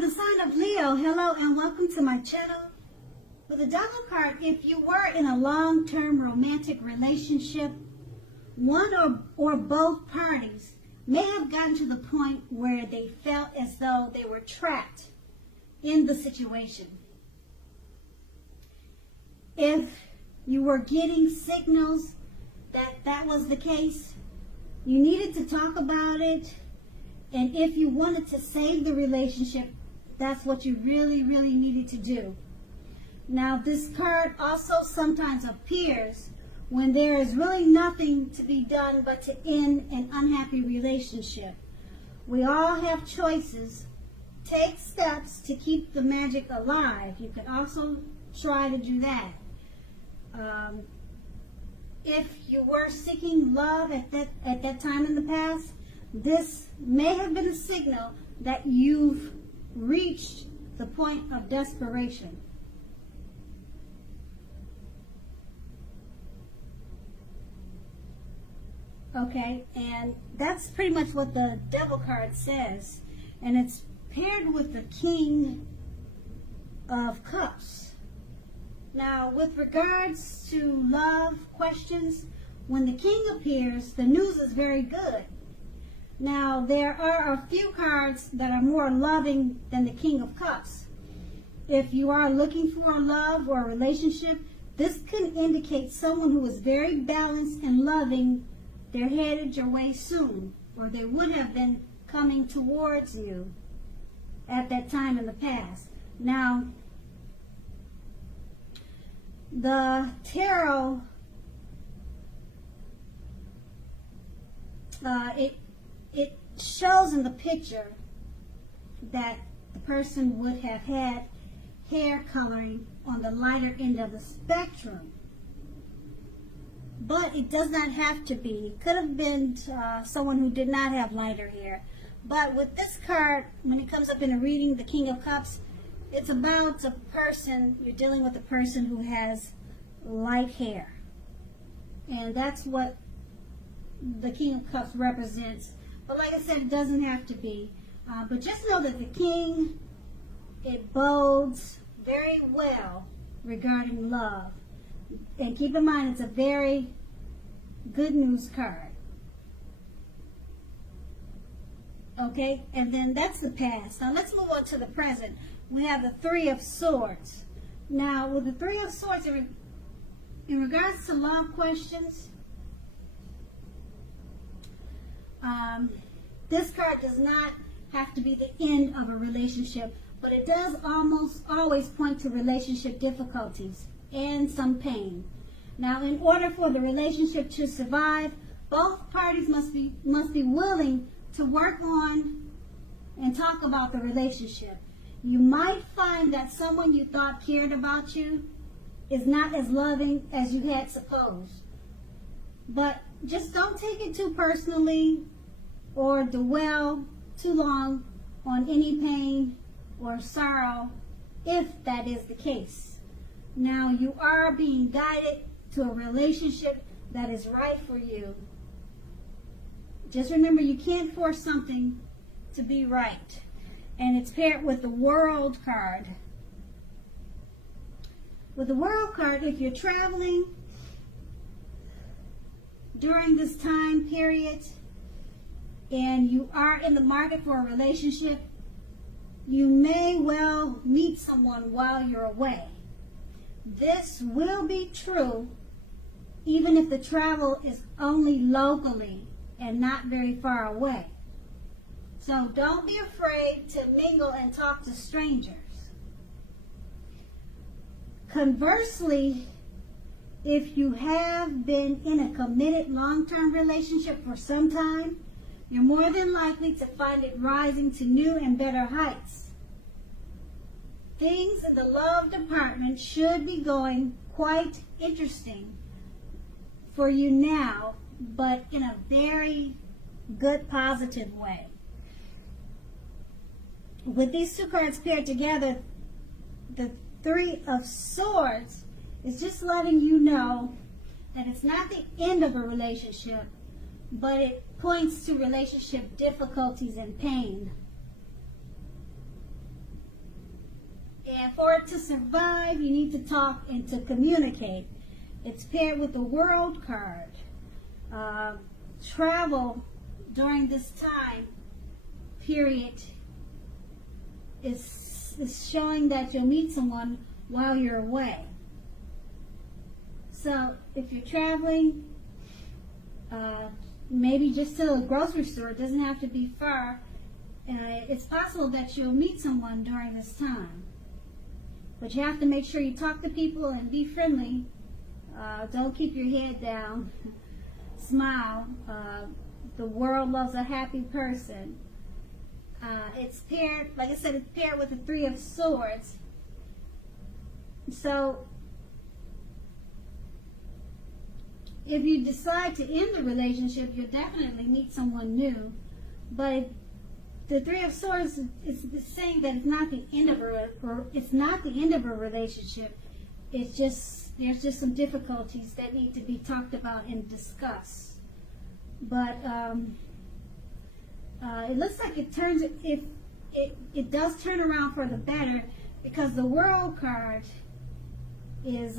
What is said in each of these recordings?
For the sign of Leo, hello and welcome to my channel. With the Devil card, if you were in a long-term romantic relationship, one or both parties may have gotten to the point where they felt as though they were trapped in the situation. If you were getting signals that that was the case, you needed to talk about it. And if you wanted to save the relationship, that's what you really, really needed to do. Now, this card also sometimes appears when there is really nothing to be done but to end an unhappy relationship. We all have choices. Take steps to keep the magic alive. You can also try to do that. If you were seeking love at that time in the past, this may have been a signal that you've reached the point of desperation. Okay, and that's pretty much what the Devil card says. And it's paired with the King of Cups. Now, with regards to love questions, when the King appears, the news is very good. Now, there are a few cards that are more loving than the King of Cups. If you are looking for a love or a relationship, this can indicate someone who is very balanced and loving. They're headed your way soon, or they would have been coming towards you at that time in the past. Now, the tarot, it shows in the picture that the person would have had hair coloring on the lighter end of the spectrum. But it does not have to be. It could have been someone who did not have lighter hair. But with this card, when it comes up in a reading, the King of Cups, it's about a person, you're dealing with a person who has light hair. And that's what the King of Cups represents. But like I said, it doesn't have to be. But just know that the King, it bodes very well regarding love. And keep in mind, it's a very good news card. Okay, and then that's the past. Now let's move on to the present. We have the Three of Swords. Now, with the Three of Swords, in regards to love questions, this card does not have to be the end of a relationship, but it does almost always point to relationship difficulties and some pain. Now, in order for the relationship to survive, both parties must be willing to work on and talk about the relationship. You might find that someone you thought cared about you is not as loving as you had supposed. But just don't take it too personally or dwell too long on any pain or sorrow if that is the case. Now, you are being guided to a relationship that is right for you. Just remember, you can't force something to be right. And it's paired with the World card. With the World card, if you're traveling during this time period and you are in the market for a relationship, you may well meet someone while you're away. This will be true even if the travel is only locally and not very far away. So don't be afraid to mingle and talk to strangers. Conversely, if you have been in a committed long-term relationship for some time, you're more than likely to find it rising to new and better heights. Things in the love department should be going quite interesting for you now, but in a very good, positive way. With these two cards paired together, the Three of Swords is just letting you know that it's not the end of a relationship, but it points to relationship difficulties and pain. And for it to survive, you need to talk and to communicate. It's paired with the World card. Travel during this time period is showing that you'll meet someone while you're away. So if you're traveling, maybe just to a grocery store, it doesn't have to be far. It's possible that you'll meet someone during this time. But you have to make sure you talk to people and be friendly. Don't keep your head down. Smile. The world loves a happy person. It's paired, like I said, it's paired with the Three of Swords. So if you decide to end the relationship, you'll definitely meet someone new. But the Three of Swords is saying that it's not the end of a relationship. It's just there's just some difficulties that need to be talked about and discussed. But it looks like it does turn around for the better, because the World card is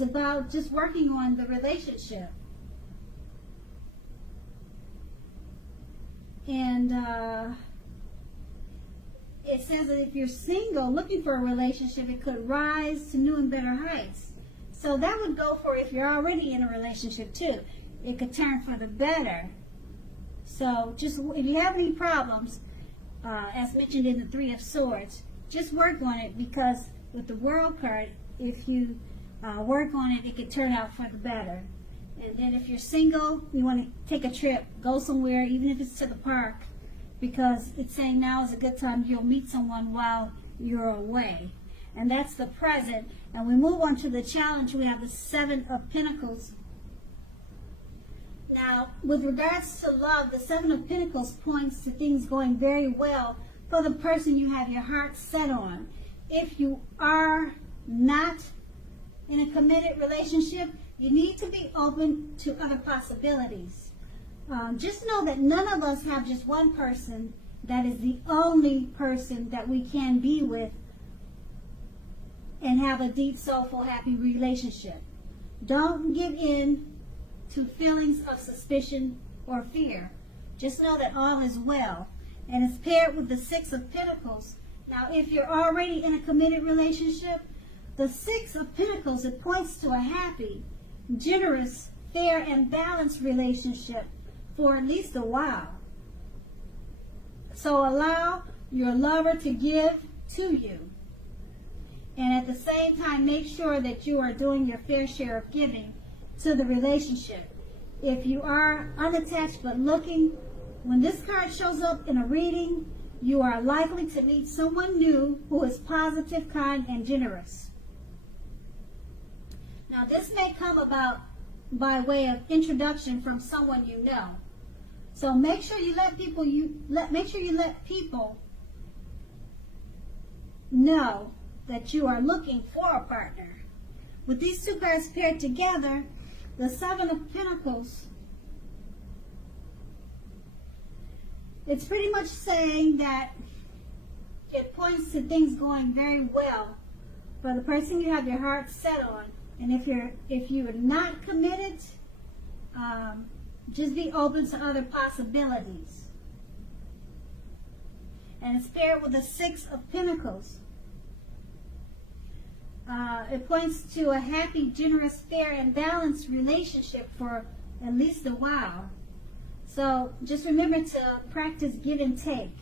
about just working on the relationship. And it says that if you're single looking for a relationship, it could rise to new and better heights. So that would go for if you're already in a relationship too. It could turn for the better. So just if you have any problems, as mentioned in the Three of Swords, just work on it, because with the World card, if you work on it, it could turn out for the better. And then if you're single, you want to take a trip, go somewhere, even if it's to the park, because it's saying now is a good time. You'll meet someone while you're away. And that's the present. And we move on to the challenge. We have the Seven of Pentacles. Now, with regards to love, the Seven of Pentacles points to things going very well for the person you have your heart set on. If you are not in a committed relationship, you need to be open to other possibilities. Just know that none of us have just one person that is the only person that we can be with and have a deep, soulful, happy relationship. Don't give in to feelings of suspicion or fear. Just know that all is well. And it's paired with the Six of Pentacles. Now, if you're already in a committed relationship, the Six of Pentacles, it points to a happy, generous, fair, and balanced relationship for at least a while. So allow your lover to give to you. And at the same time, make sure that you are doing your fair share of giving to the relationship. If you are unattached but looking, when this card shows up in a reading, you are likely to meet someone new who is positive, kind, and generous. Now, this may come about by way of introduction from someone you know. So make sure you let people know that you are looking for a partner. With these two cards paired together, the Seven of Pentacles, it's pretty much saying that it points to things going very well for the person you have your heart set on. And if you're not committed, just be open to other possibilities. And it's paired with the Six of Pentacles. It points to a happy, generous, fair, and balanced relationship for at least a while. So just remember to practice give and take.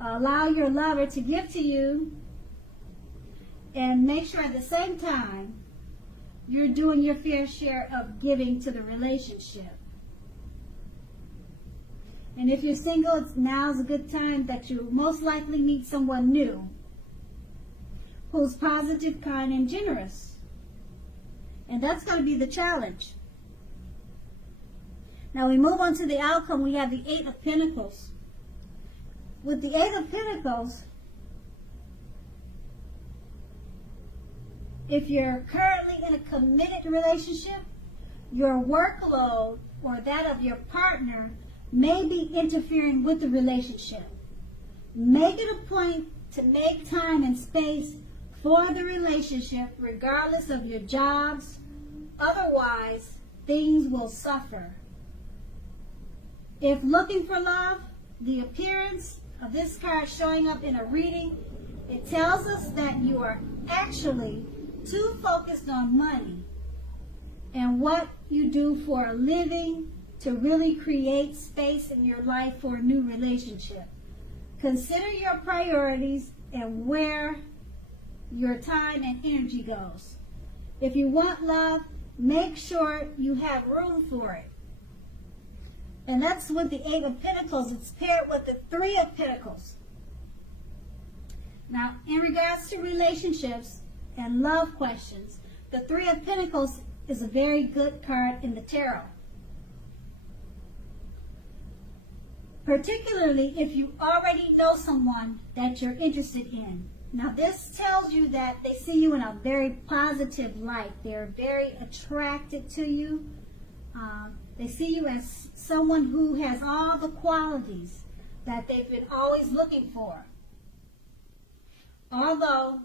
Allow your lover to give to you, and make sure at the same time you're doing your fair share of giving to the relationship. And if you're single, now's a good time that you'll most likely meet someone new who's positive, kind, and generous. And that's going to be the challenge. Now we move on to the outcome. We have the Eight of Pentacles. With the Eight of Pentacles, if you're currently in a committed relationship, your workload or that of your partner may be interfering with the relationship. Make it a point to make time and space for the relationship regardless of your jobs. Otherwise, things will suffer. If looking for love, the appearance of this card showing up in a reading, it tells us that you are actually too focused on money and what you do for a living to really create space in your life for a new relationship. Consider your priorities and where your time and energy goes. If you want love, make sure you have room for it. And that's with the Eight of Pentacles. It's paired with the Three of Pentacles. Now, in regards to relationships and love questions, the Three of Pentacles is a very good card in the tarot. Particularly if you already know someone that you're interested in. Now, this tells you that they see you in a very positive light. They're very attracted to you. They see you as someone who has all the qualities that they've been always looking for. Although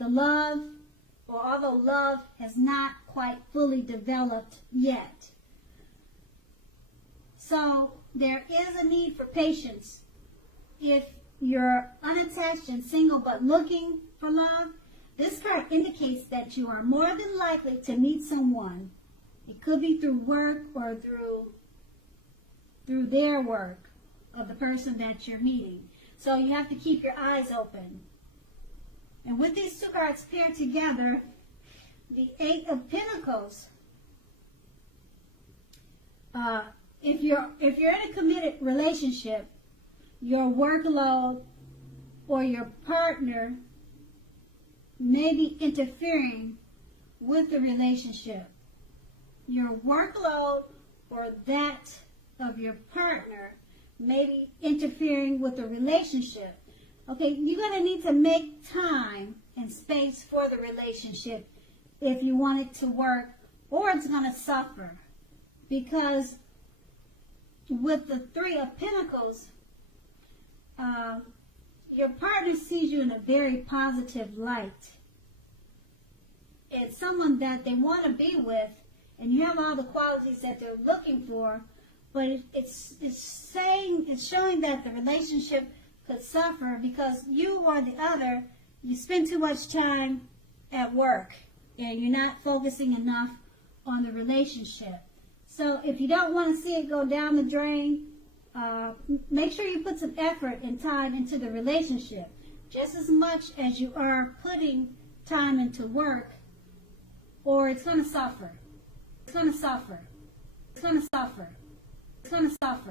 love has not quite fully developed yet. So there is a need for patience. If you're unattached and single but looking for love, this card indicates that you are more than likely to meet someone. It could be through work or through their work of the person that you're meeting. So you have to keep your eyes open. And with these two cards paired together, the Eight of Pentacles, if you're in a committed relationship, your workload or your partner may be interfering with the relationship. Your workload or that of your partner may be interfering with the relationship. Okay, you're going to need to make time and space for the relationship if you want it to work, or it's going to suffer. Because with the Three of Pentacles, your partner sees you in a very positive light. It's someone that they want to be with, and you have all the qualities that they're looking for, but it's showing that the relationship could suffer because you or the other, you spend too much time at work and you're not focusing enough on the relationship. So if you don't want to see it go down the drain, make sure you put some effort and time into the relationship, just as much as you are putting time into work, or it's going to suffer. It's going to suffer. It's going to suffer. It's going to suffer.